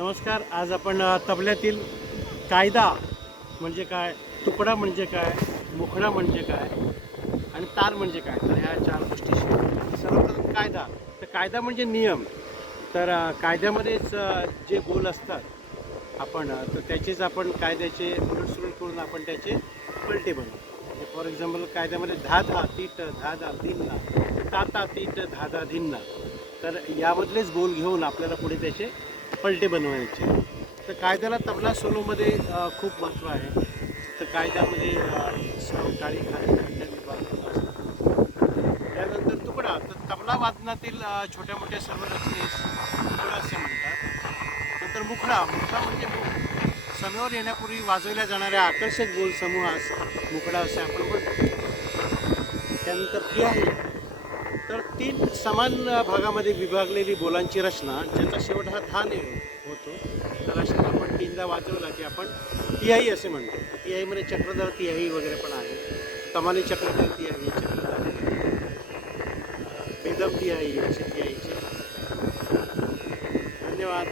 नमस्कार. आज आपण तबल्यातील कायदा म्हणजे काय, तुकडा म्हणजे काय, मुखडा म्हणजे काय आणि ताल म्हणजे काय, तर ह्या चार गोष्टी शिकू. सर्वप्रथम कायदा. तर कायदा म्हणजे नियम. तर कायद्यामध्येच जे बोल असतात तर त्याचेच आपण कायद्याचे उलटसुलट करून आपण त्याचे पलटे बनवतो. म्हणजे फॉर एक्झाम्पल कायद्यामध्ये धा धा तीट धा धा धिन्ना, ता ता तीट धा धा धिन्ना. तर यामधलेच बोल घेऊन आपल्याला पुढे त्याचे पलटे बनवायचे. तर कायद्याला तबला सोलोमध्ये खूप महत्त्व आहे. तर कायद्यामध्ये काळी खाली खंड विभाग असतो. त्यानंतर तुकडा. तर तबला वादनातील छोट्या मोठ्या सर्व रचनेस तुकडा असे म्हणतात. नंतर मुखडा. मुखडा म्हणजे समेवर येण्यापूर्वी वाजवल्या जाणाऱ्या आकर्षक बोल समूहास मुखडा असे आपण म्हणतो. त्यानंतर तिहाई. तर तीन समान भागामध्ये विभागलेली बोलांची रचना, ज्याचा शेवट हा धा ने होतो. तर अशा आपण तीनदा वाजवला की आपण तिहाई असे म्हणतो. तिहाईमध्ये चक्रधर तिहाई वगैरे पण आहे. कमाली चक्रधर तिहाई, चक्रधर बेदम तिहाई असे तिहाईचे. धन्यवाद.